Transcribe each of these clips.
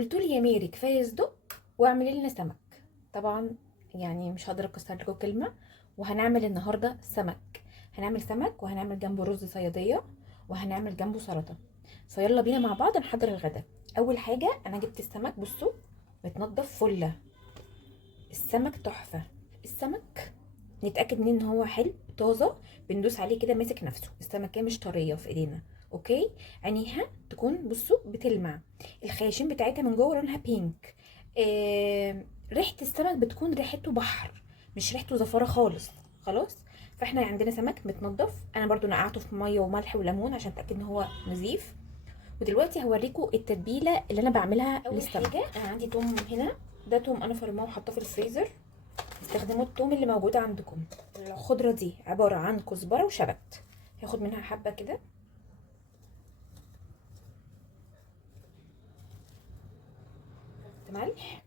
قلت لي يا ميري كفايه صدق واعملي لنا سمك. طبعا يعني مش هقدر اكسر لكم كلمه. وهنعمل النهارده سمك. هنعمل سمك وهنعمل جنبه رز صياديه وهنعمل جنبه سلطه. فيلا بينا مع بعض نحضر الغدا. اول حاجه انا جبت السمك، بصوا متنضف فله. السمك تحفه. السمك نتاكد منه ان هو حلو طازه، بندوس عليه كده ماسك نفسه، السمكه مش طريه في ايدينا. اوكي. عينيها تكون بصوا بتلمع، الخياشيم بتاعتها من جوه لونها بينك. ريحه السمك بتكون ريحته بحر، مش ريحته زفاره خالص. خلاص. فاحنا عندنا سمك متنضف، انا برضو نقعته في ميه وملح وليمون عشان اتاكد ان هو نظيف. ودلوقتي هوريكم التتبيله اللي انا بعملها للسمك. انا عندي توم هنا، ده توم انا فرماه وحاطاه في الفريزر. استخدموا التوم اللي موجود عندكم. الخضره دي عباره عن كزبره وشبت، هاخد منها حبه كده. ملح،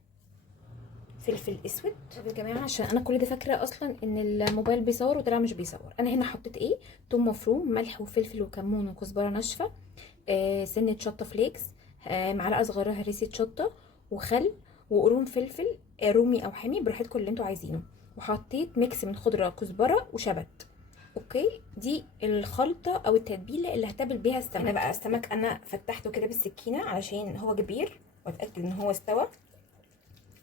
فلفل اسود. طب يا جماعه عشان انا كل ده فاكره اصلا ان الموبايل بيصور وطلع مش بيصور، انا هنا حطيت ايه؟ توم مفروم، ملح وفلفل وكمون وكزبره ناشفه، سنه شطه فليكس، معلقه صغيره هريسه شطه، وخل، وقرون فلفل رومي او حامي براحتكم اللي انتوا عايزينه. وحطيت ميكس من خضره كزبره وشبت. اوكي. دي الخلطه او التتبيله اللي هتبل بيها السمك. انا بقى السمك انا فتحته كده بالسكينه علشان هو كبير واتاكد ان هو استوى،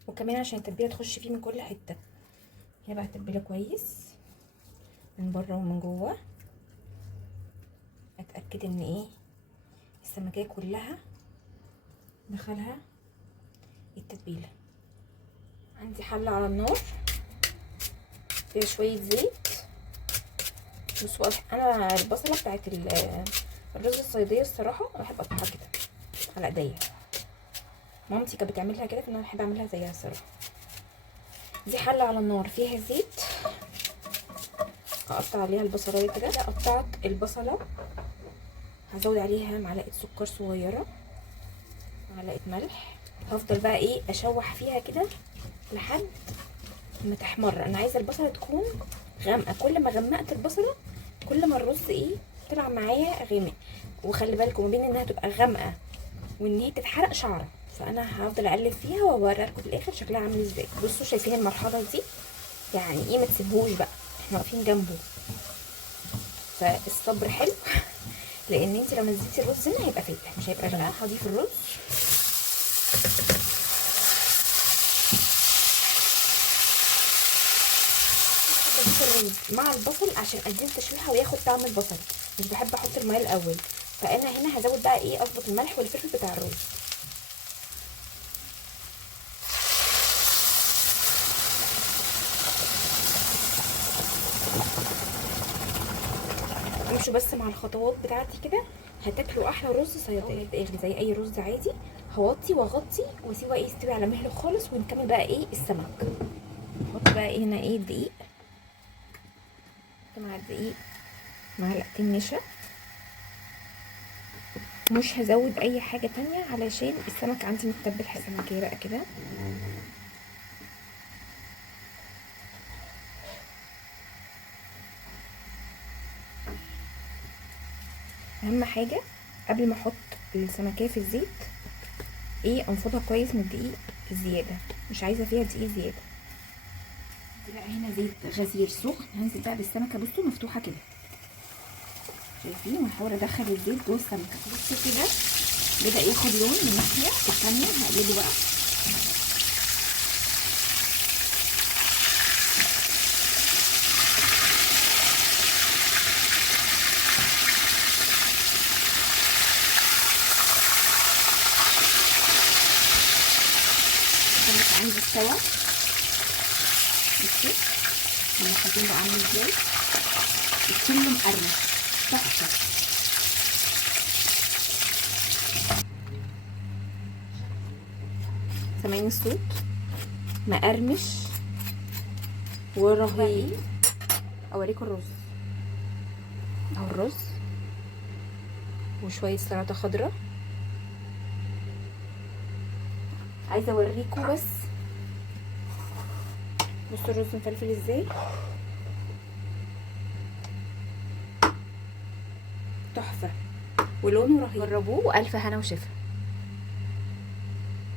وكمان عشان التتبيله تخش فيه من كل حته. هنا بقى التتبيله كويس من بره ومن جوه. اتاكد ان ايه السمكيه كلها دخلها التتبيله. عندي حله على النار فيها شويه زيت. بصوا انا البصله بتاعت الرز الصياديه الصراحه انا بحب اقطعها كده على ايديا. مامتي كانت بتعملها كده فانا بحب اعملها زيها الصراحه. دي حله على النار فيها زيت، هقطع عليها البصلايه كده. قطعت البصله، هزود عليها معلقه سكر صغيره، معلقه ملح. هفضل بقى ايه اشوح فيها كده لحد ما تحمر. انا عايزه البصله تكون غامقه، كل ما غمقت البصله كل ما الرز ايه طلع معايا غامق. وخلي بالكم ما بين انها تبقى غامقه وان هي تتحرق شعره. فانا هفضل اقلب فيها واوريها لكم في الاخر شكلها عامل ازاي. بصوا شايفين المرحله دي؟ يعني ايه ما تسيبهوش بقى، احنا واقفين جنبه. فالصبر حلو لان انت لو نزلتي الرز هنا هيبقى فاتح مش هيبقى غامق. هضيف الرز مع البصل عشان اديه تشويحه وياخد طعم البصل. مش بحب احط الميه الاول، فانا هنا هزود بقى ايه اظبط الملح والفلفل بتاع الرز. امشوا بس مع الخطوات بتاعتي كده هتاكلوا احلى رز صياديه اغلي زي اي رز عادي. هوطي واغطي واسيبه ايه يستوي على مهله خالص، ونكمل بقى ايه السمك. احط بقى إيه هنا ايه دقيق، مع الدقيق معلقتين نشا. مش هزود اي حاجه تانية علشان السمك عندي متبل سمكيه بقى كده. اهم حاجه قبل ما احط السمكيه في الزيت ايه انفضها كويس من الدقيق الزياده، مش عايزه فيها دقيق زياده. دي بقى هنا زيت غزير سخن، هنزل بقى بالسمكه بصوا مفتوحه كده شايفين، وهحاول ادخل الزيت جوه السمكه. بصوا كده بدا ياخد لون من الناحيه الثانيه، هقلبه بقى. السمك عندي استوى. بصوا لما حاطين بقى عامل ازاي كله مقرمش تحفه. سامعين الصوت؟ مقرمش ورهيب. اوريكم الرز اهو، الرز وشويه سلطه خضراء. عايزه اوريكم بس بصوا الرز مفلفل ازاي، تحفه ولونه رهيب. جربوه والف هنا وشفا.